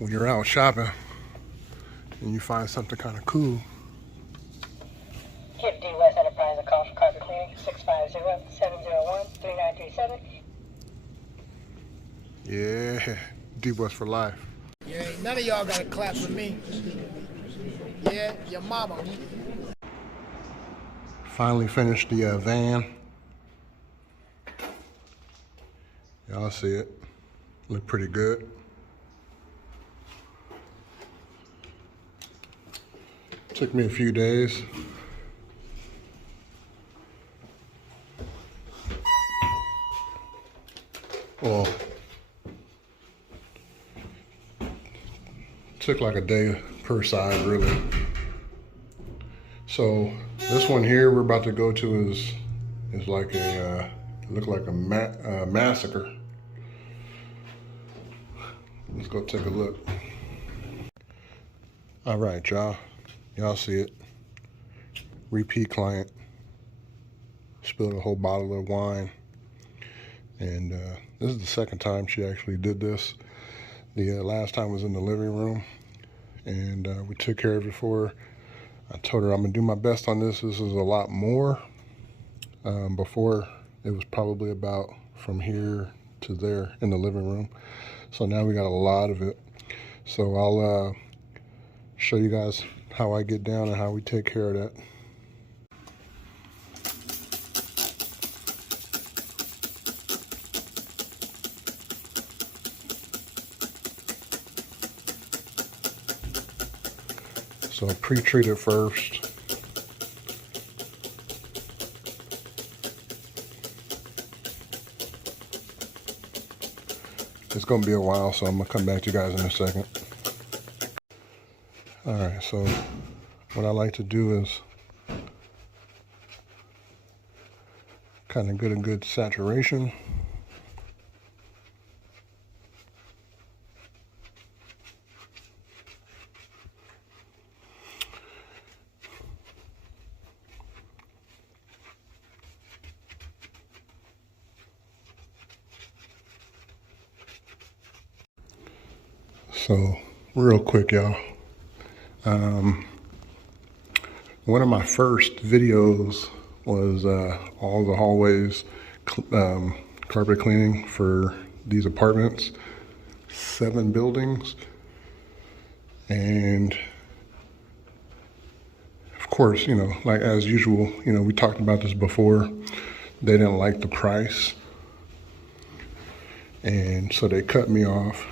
when you're out shopping and you find something kind of cool. Give DWES Enterprise a call for carpet cleaning, 650-701-3937. Yeah, DWES for life. Yeah, none of y'all gotta clap for me. Yeah, your mama. Finally finished the van. Y'all see it. Look pretty good. Took me a few days. Well, took like a day per side, really. So this one here we're about to go to is like a look like a massacre. Let's go take a look. All right, y'all see it. Repeat client spilled a whole bottle of wine, and this is the second time she actually did this. The last time was in the living room, and we took care of it for her. I told her I'm gonna do my best on this. This is a lot more. Before it was probably about from here to there in the living room. So now we got a lot of it. So I'll show you guys how I get down and how we take care of that. So pre-treat it first. It's gonna be a while, so I'm gonna come back to you guys in a second. All right, so what I like to do is kind of get a good saturation. So real quick, y'all. One of my first videos was all the hallways carpet cleaning for these apartments, 7 buildings. And of course, you know, like as usual, you know, we talked about this before, they didn't like the price. And so they cut me off.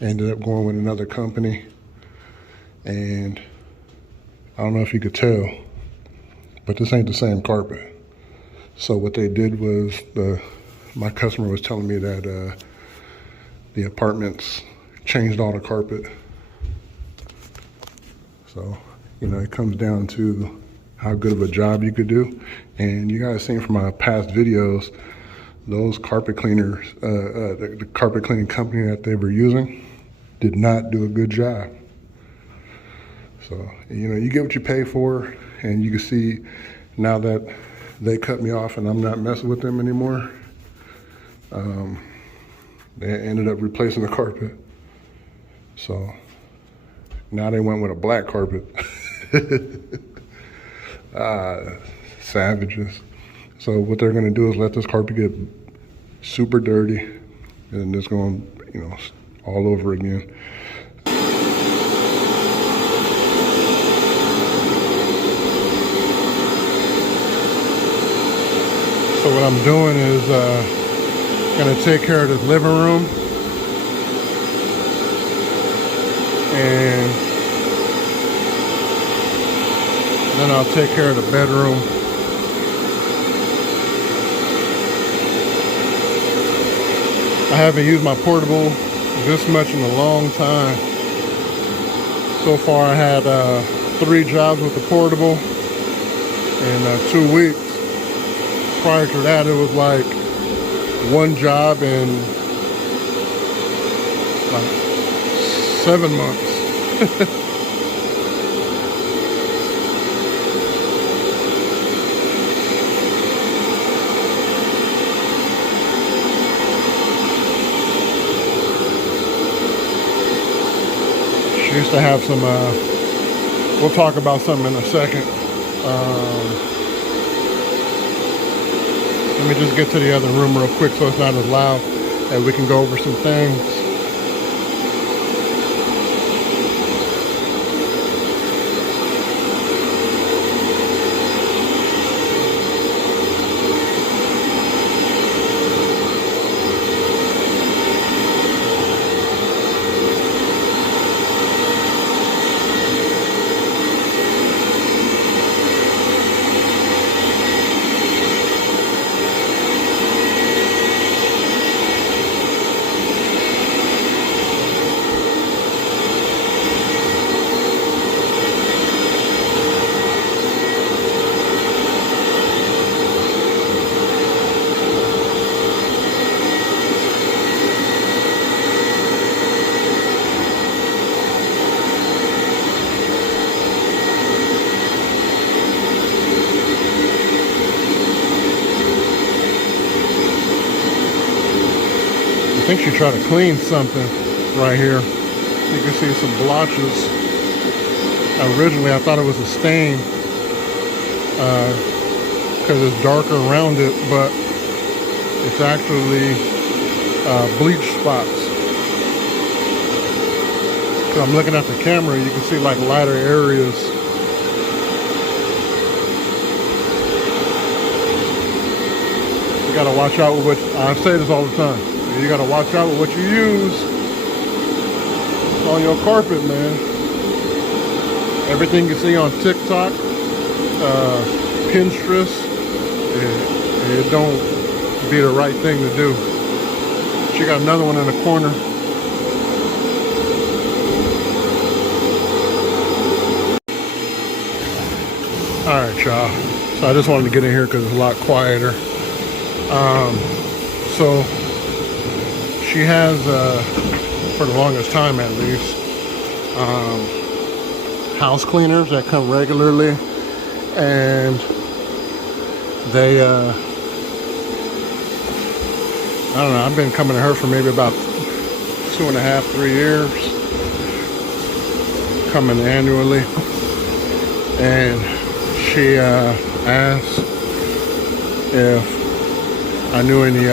Ended up going with another company, and I don't know if you could tell, but this ain't the same carpet. So what they did was, my customer was telling me that the apartments changed all the carpet. So, you know, it comes down to how good of a job you could do. And you guys seen from my past videos, those carpet cleaners, the carpet cleaning company that they were using did not do a good job. So, you know, you get what you pay for, and you can see now that they cut me off and I'm not messing with them anymore, they ended up replacing the carpet. So now they went with a black carpet. Savages. So what they're gonna do is let this carpet get super dirty, and it's gonna, you know, all over again. So what I'm doing is gonna take care of this living room, and then I'll take care of the bedroom. I haven't used my portable this much in a long time. So far I had 3 jobs with the portable in 2 weeks. Prior to that, it was like 1 job in like 7 months. used to have some, we'll talk about something in a second. Let me just get to the other room real quick so it's not as loud, and we can go over some things. I think she tried to clean something right here. You can see some blotches. Originally, I thought it was a stain because it's darker around it, but it's actually bleach spots. So I'm looking at the camera, you can see like lighter areas. You gotta watch out with what, I say this all the time. You gotta watch out with what you use on your carpet, man. Everything you see on TikTok, Pinterest, it don't be the right thing to do. She got another one in the corner. All right, y'all. So I just wanted to get in here because it's a lot quieter. So she has, for the longest time at least, house cleaners that come regularly, and they, I don't know, I've been coming to her for maybe about 2.5, 3 years, coming annually, and she asked if I knew any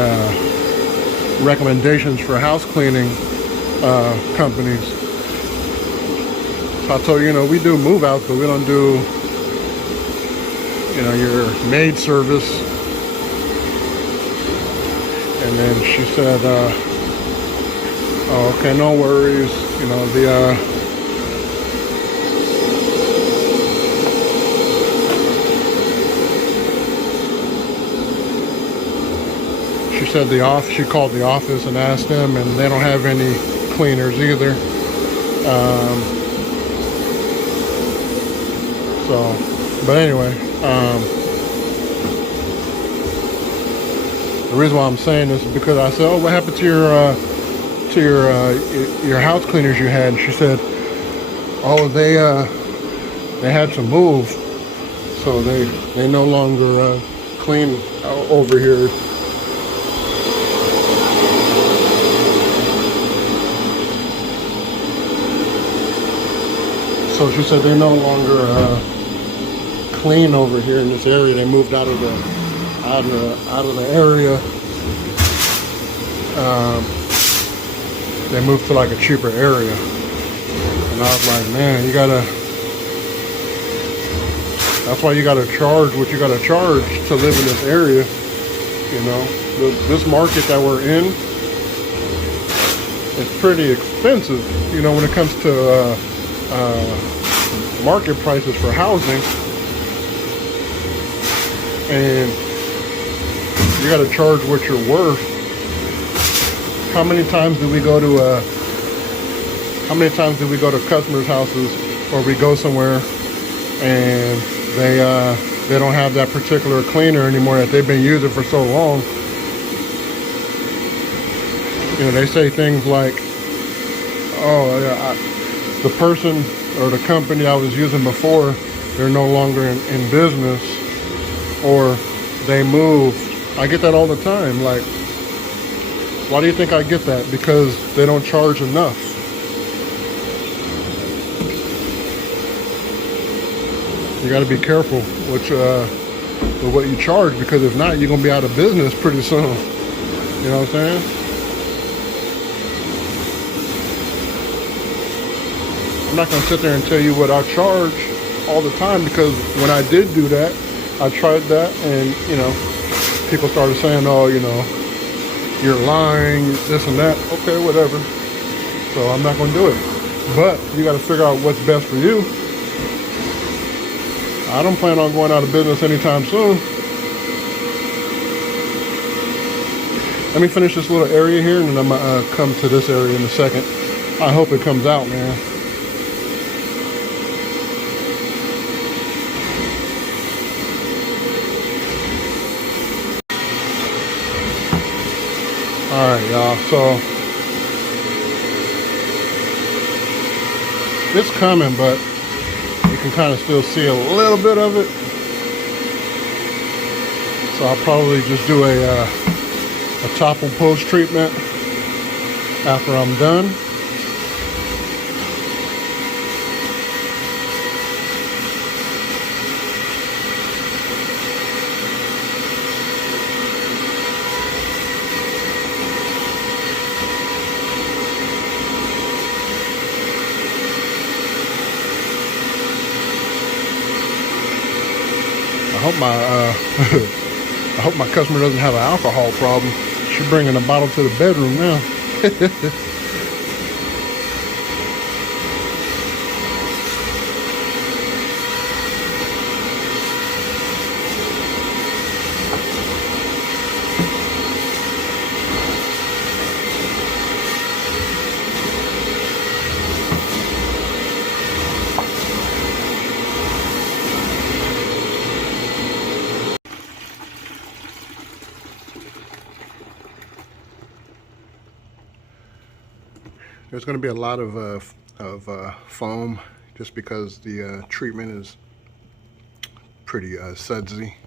recommendations for house cleaning companies. So I told her, you know, we do move outs, but we don't do, you know, your maid service. And then she said, oh, okay, no worries. You know, she said she called the office and asked them, and they don't have any cleaners either. But anyway, the reason why I'm saying this is because I said, oh, what happened to your house cleaners you had? And she said, oh, they had to move, so they no longer clean over here. So she said they no longer clean over here in this area. They moved out of the area. They moved to like a cheaper area, and I was like, man, that's why you gotta charge what you gotta charge to live in this area. You know, this market that we're in, it's pretty expensive. You know, when it comes to market prices for housing, and you got to charge what you're worth. How many times do we go to customers' houses, or we go somewhere and they don't have that particular cleaner anymore that they've been using for so long? You know, they say things like, oh, the person or the company I was using before, they're no longer in business, or they moved. I get that all the time. Like, why do you think I get that? Because they don't charge enough. You got to be careful with what you charge, because if not, you're gonna be out of business pretty soon. You know what I'm saying? I'm not gonna sit there and tell you what I charge all the time, because when I did do that, I tried that, and you know, people started saying, "Oh, you know, you're lying, this and that." Okay, whatever. So I'm not gonna do it. But you got to figure out what's best for you. I don't plan on going out of business anytime soon. Let me finish this little area here, and then I'm gonna come to this area in a second. I hope it comes out, man. All right, y'all, so it's coming, but you can kind of still see a little bit of it. So I'll probably just do a topple post treatment after I'm done. I hope my customer doesn't have an alcohol problem. She's bringing a bottle to the bedroom now. There's going to be a lot of foam, just because the treatment is pretty sudsy,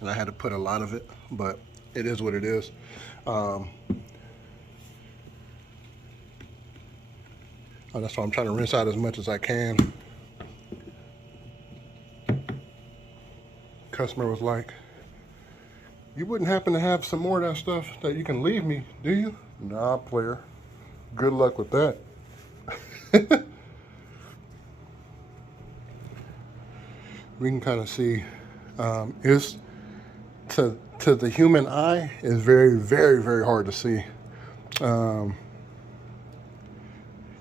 and I had to put a lot of it, but it is what it is. That's why I'm trying to rinse out as much as I can. Customer was like, "You wouldn't happen to have some more of that stuff that you can leave me, do you?" Nah, player. Good luck with that. We can kind of see, it's to the human eye is very, very, very hard to see. You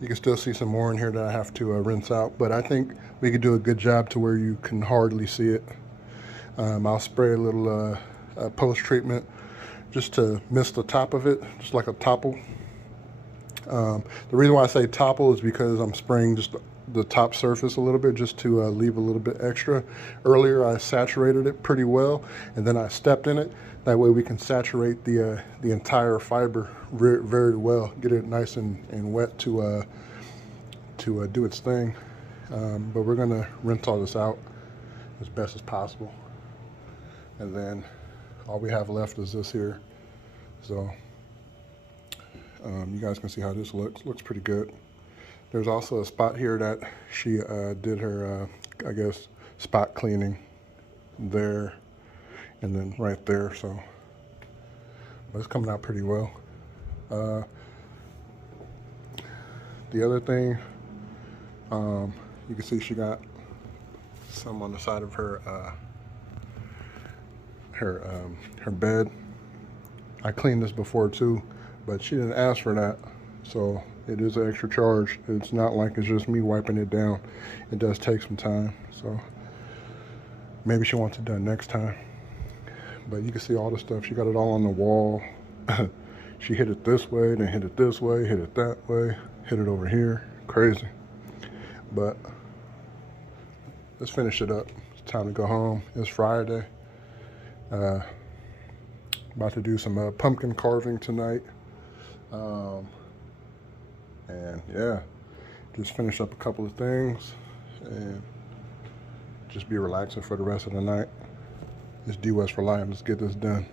can still see some more in here that I have to rinse out, but I think we could do a good job to where you can hardly see it. I'll spray a little post treatment just to mist the top of it, just like a topple. The reason why I say topple is because I'm spraying just the top surface a little bit, just to leave a little bit extra. Earlier I saturated it pretty well, and then I stepped in it. That way we can saturate the entire fiber very, very well, get it nice and wet to do its thing. But we're gonna rinse all this out as best as possible, and then all we have left is this here. So you guys can see how this looks pretty good. There's also a spot here that she did her I guess spot cleaning there, and then right there. So but it's coming out pretty well. The other thing, you can see she got some on the side of her her bed. I cleaned this before too, but she didn't ask for that, so it is an extra charge. It's not like it's just me wiping it down. It does take some time, so maybe she wants it done next time. But you can see all the stuff. She got it all on the wall. She hit it this way, then hit it this way, hit it that way, hit it over here. Crazy. But let's finish it up. It's time to go home. It's Friday. About to do some pumpkin carving tonight. And yeah, just finish up a couple of things and just be relaxing for the rest of the night. It's DWES for life. Let's get this done.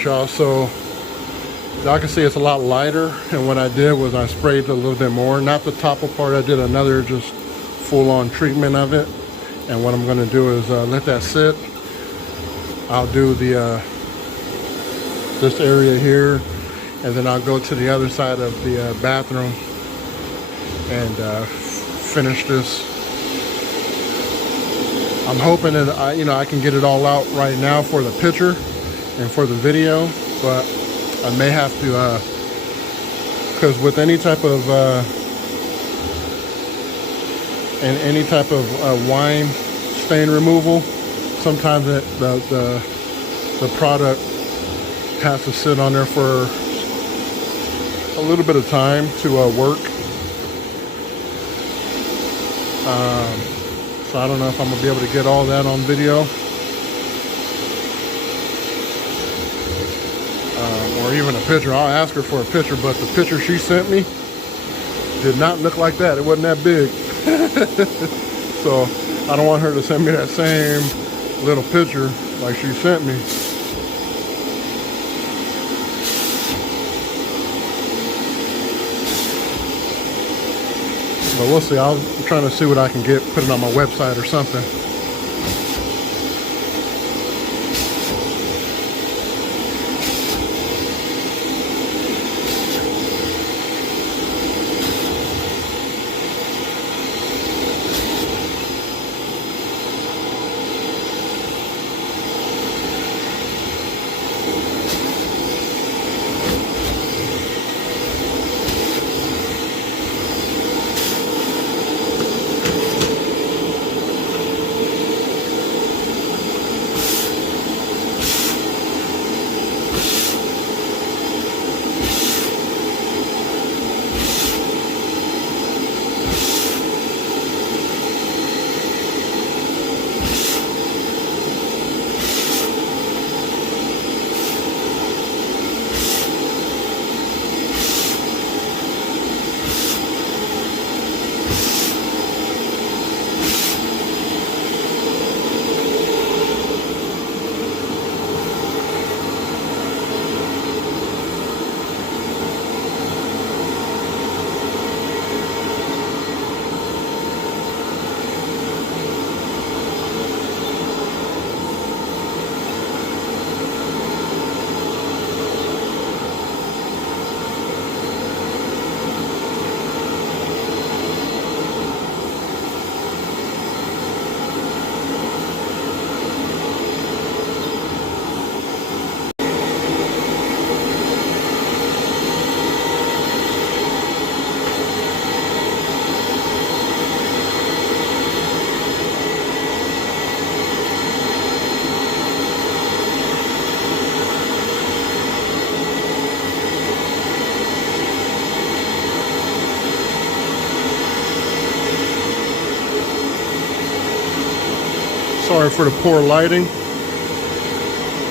Alright y'all, so y'all can see it's a lot lighter, and what I did was I sprayed a little bit more. Not the topper part, I did another just full-on treatment of it. And what I'm going to do is let that sit. I'll do the this area here, and then I'll go to the other side of the bathroom and finish this. I'm hoping that I can get it all out right now for the picture and for the video, but I may have to, because with any type of wine stain removal, sometimes the product has to sit on there for a little bit of time to work. So I don't know if I'm gonna be able to get all that on video, or even a picture. I'll ask her for a picture, but the picture she sent me did not look like that. It wasn't that big. So I don't want her to send me that same little picture like she sent me. But we'll see. I'm trying to see what I can get, put it on my website or something. Sorry for the poor lighting.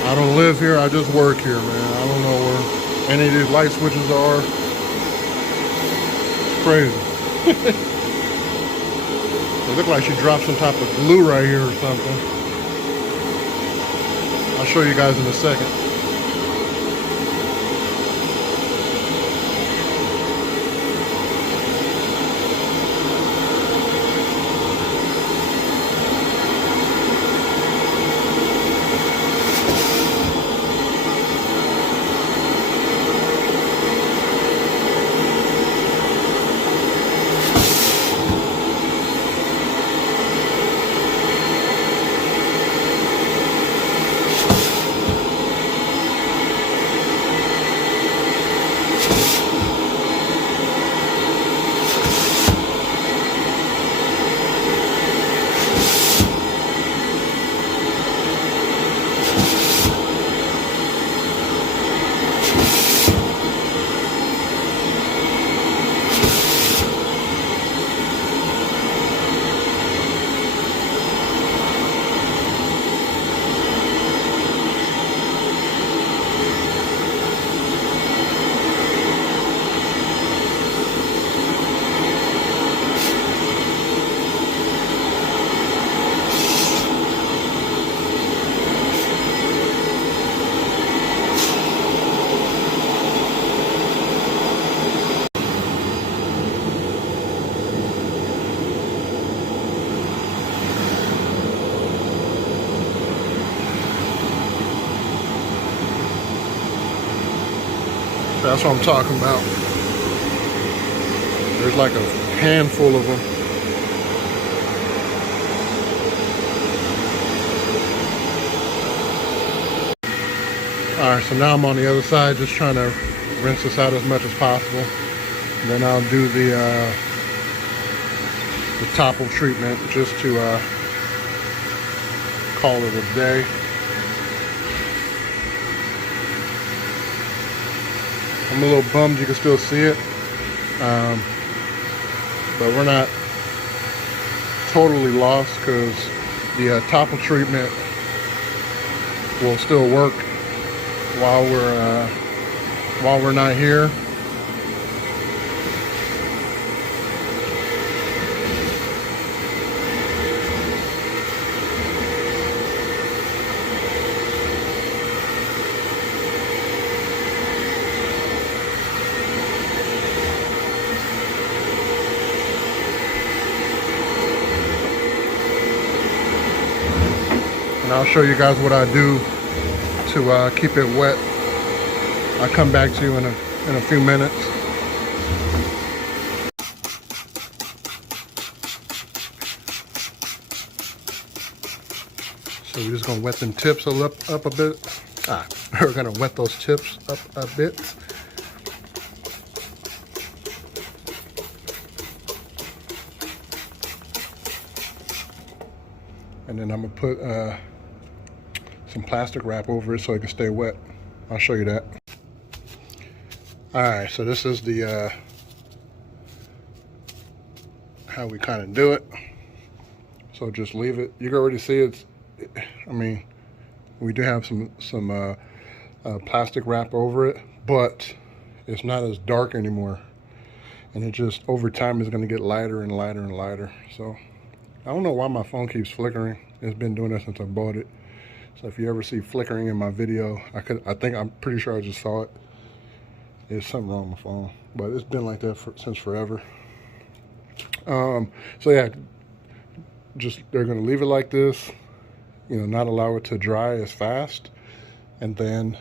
I don't live here, I just work here, man. I don't know where any of these light switches are. It's crazy. It looked like she dropped some type of glue right here or something. I'll show you guys in a second. That's what I'm talking about. There's like a handful of them. Alright, so now I'm on the other side, just trying to rinse this out as much as possible. And then I'll do the topple treatment just to call it a day. I'm a little bummed you can still see it, but we're not totally lost because the topple treatment will still work while we're not here. And I'll show you guys what I do to keep it wet. I'll come back to you in a few minutes. So we're just gonna wet them tips up a bit. We're gonna wet those tips up a bit. And then I'm gonna put some plastic wrap over it so it can stay wet. I'll show you that. Alright, so this is the how we kind of do it. So just leave it. You can already see it's, I mean, we do have some plastic wrap over it, but it's not as dark anymore. And it just, over time, is going to get lighter and lighter and lighter. So I don't know why my phone keeps flickering. It's been doing that since I bought it. So if you ever see flickering in my video, I'm pretty sure I just saw it. There's something wrong with my phone, but it's been like that since forever. So yeah, just they're gonna leave it like this, you know, not allow it to dry as fast, and then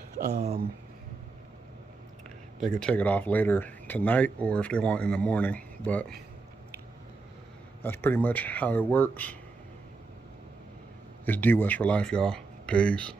they could take it off later tonight or if they want in the morning. But that's pretty much how it works. It's DWES for life, y'all. Peace.